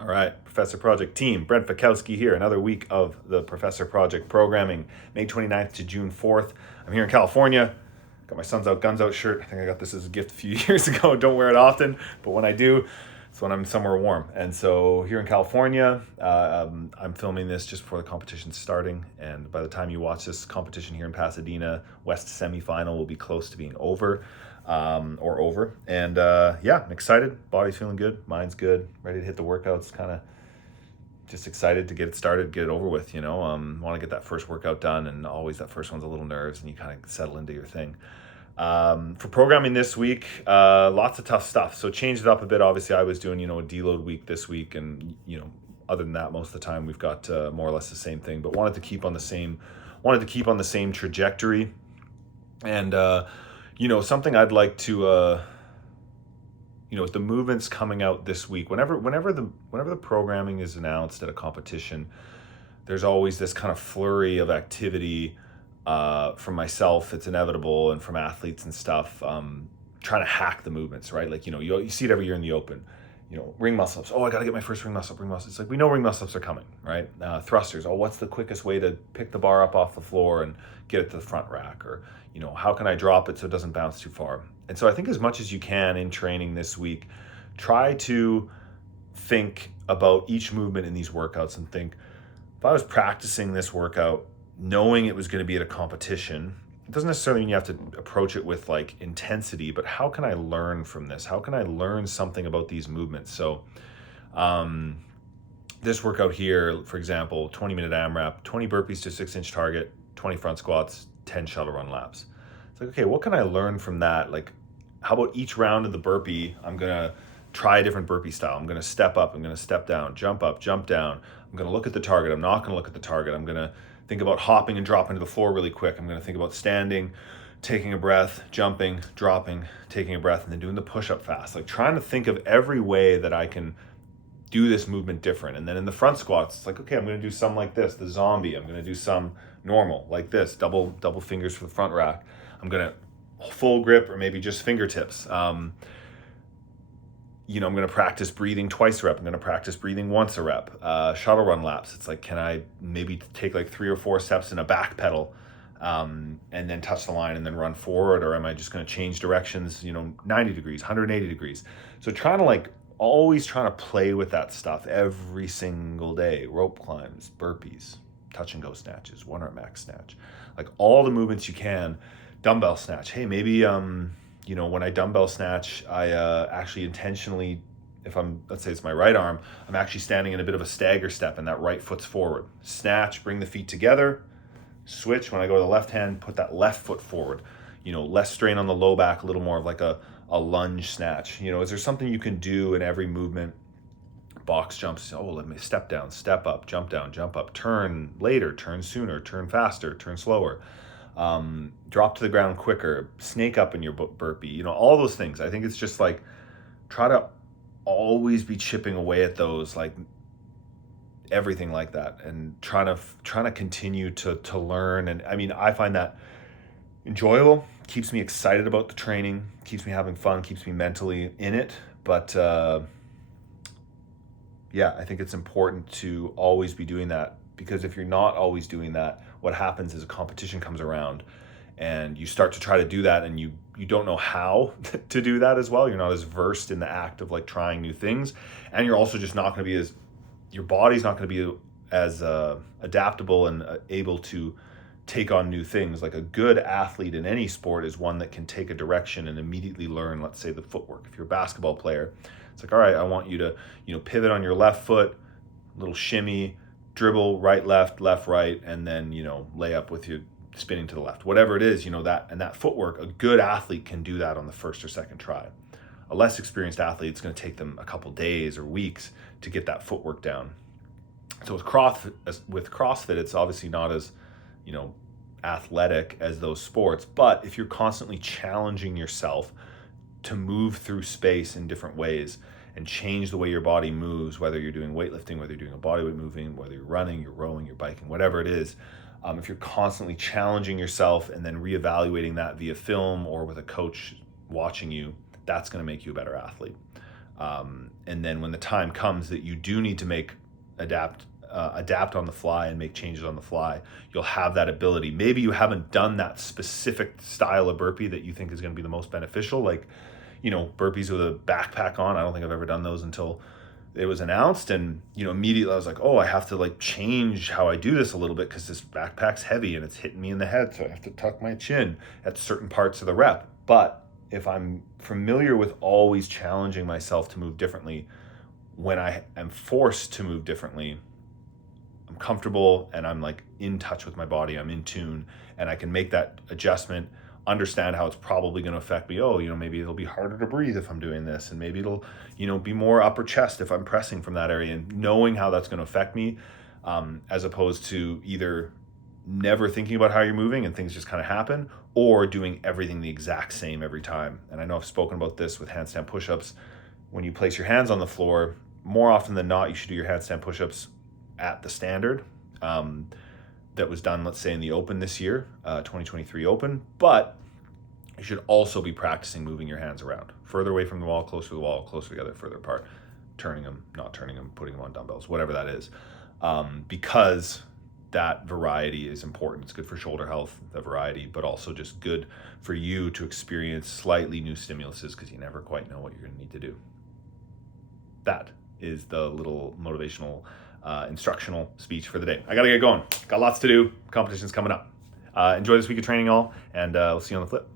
All right, Professor Project team, Brent Fikowski here. Another week of the Professor Project programming, May 29th to June 4th. I'm here in California. Got my Sun's Out, Guns Out shirt. I think I got this as a gift a few years ago. Don't wear it often, but when I do, it's when I'm somewhere warm. And so here in California, I'm filming this just before the competition's starting. And by the time you watch this competition here in Pasadena, West semifinal will be close to being over. Over. And yeah, I'm excited. Body's feeling good. Mind's good. Ready to hit the workouts. Kind of just excited to get it started, get it over with. Want to get that first workout done, and always that first one's a little nerves, and you kind of settle into your thing. For programming this week, lots of tough stuff. So changed it up a bit. Obviously, I was doing a deload week this week, and other than that, most of the time we've got more or less the same thing. But wanted to keep on the same trajectory, and something I'd like to, with the movements coming out this week, whenever the programming is announced at a competition, there's always this kind of flurry of activity from myself. It's inevitable, and from athletes and stuff, trying to hack the movements, right? Like, you see it every year in the Open. Ring muscle ups. Oh, I got to get my first ring muscle up. It's like, we know ring muscle ups are coming, right? Thrusters. Oh, what's the quickest way to pick the bar up off the floor and get it to the front rack? Or, how can I drop it so it doesn't bounce too far? And so I think as much as you can in training this week, try to think about each movement in these workouts and think, if I was practicing this workout, knowing it was going to be at a competition, it doesn't necessarily mean you have to approach it with like intensity, but how can I learn from this? How can I learn something about these movements? So this workout here, for example, 20-minute AMRAP, 20 burpees to 6-inch target, 20 front squats, 10 shuttle run laps. It's like, okay, what can I learn from that? Like, how about each round of the burpee, I'm going to try a different burpee style. I'm going to step up, I'm going to step down, jump up, jump down. I'm going to look at the target. I'm not going to look at the target. I'm going to think about hopping and dropping to the floor really quick. I'm going to think about standing, taking a breath, jumping, dropping, taking a breath, and then doing the push-up fast. Like, trying to think of every way that I can do this movement different. And then in the front squats, it's like, okay, I'm going to do some like this, the zombie. I'm going to do some normal like this, double fingers for the front rack. I'm going to full grip or maybe just fingertips. I'm going to practice breathing twice a rep. I'm going to practice breathing once a rep. Shuttle run laps. It's like, can I maybe take like 3 or 4 steps in a back pedal and then touch the line and then run forward? Or am I just going to change directions, 90 degrees, 180 degrees? So always trying to play with that stuff every single day. Rope climbs, burpees, touch and go snatches, 1-arm max snatch. Like, all the movements you can. Dumbbell snatch. Hey, maybe when I dumbbell snatch, I actually intentionally, let's say it's my right arm, I'm actually standing in a bit of a stagger step, and that right foot's forward. Snatch, bring the feet together, switch. When I go to the left hand, put that left foot forward. Less strain on the low back, a little more of like a lunge snatch. Is there something you can do in every movement? Box jumps. Oh, let me step down, step up, jump down, jump up, turn later, turn sooner, turn faster, turn slower. Drop to the ground quicker, snake up in your burpee, all those things. I think it's just like, try to always be chipping away at those, like everything like that, and trying to continue to learn. And I mean, I find that enjoyable, keeps me excited about the training, keeps me having fun, keeps me mentally in it. But yeah, I think it's important to always be doing that, because if you're not always doing that, what happens is a competition comes around and you start to try to do that, and you don't know how to do that as well. You're not as versed in the act of like trying new things, and you're also just not going to be your body's not going to be as adaptable and able to take on new things. Like, a good athlete in any sport is one that can take a direction and immediately learn, let's say, the footwork. If you're a basketball player, it's like, all right, I want you to, pivot on your left foot, little shimmy, dribble, right, left, right, and then, lay up with you spinning to the left. Whatever it is, that footwork, a good athlete can do that on the first or second try. A less experienced athlete, it's going to take them a couple days or weeks to get that footwork down. So with CrossFit, it's obviously not as, athletic as those sports, but if you're constantly challenging yourself to move through space in different ways and change the way your body moves, whether you're doing weightlifting, whether you're doing a bodyweight moving, whether you're running, you're rowing, you're biking, whatever it is, if you're constantly challenging yourself and then reevaluating that via film or with a coach watching you, that's going to make you a better athlete. And then when the time comes that you do need to adapt on the fly and make changes on the fly, you'll have that ability. Maybe you haven't done that specific style of burpee that you think is going to be the most beneficial, like, burpees with a backpack on. I don't think I've ever done those until it was announced. And, immediately I was like, oh, I have to like change how I do this a little bit because this backpack's heavy and it's hitting me in the head. So I have to tuck my chin at certain parts of the rep. But if I'm familiar with always challenging myself to move differently, when I am forced to move differently, I'm comfortable and I'm like in touch with my body. I'm in tune and I can make that adjustment, understand how it's probably going to affect me. Oh, maybe it'll be harder to breathe if I'm doing this, and maybe it'll, be more upper chest if I'm pressing from that area, and knowing how that's going to affect me, as opposed to either never thinking about how you're moving and things just kind of happen, or doing everything the exact same every time. And I know I've spoken about this with handstand push-ups. When you place your hands on the floor, more often than not, you should do your handstand push-ups at the standard that was done, let's say, in the Open this year, 2023 Open. But you should also be practicing moving your hands around, further away from the wall, closer to the wall, closer together, further apart, turning them, not turning them, putting them on dumbbells, whatever that is, because that variety is important. It's good for shoulder health, the variety, but also just good for you to experience slightly new stimuluses, because you never quite know what you're going to need to do. That is the little motivational, instructional speech for the day. I got to get going. Got lots to do. Competition's coming up. Enjoy this week of training, all, and we'll see you on the flip.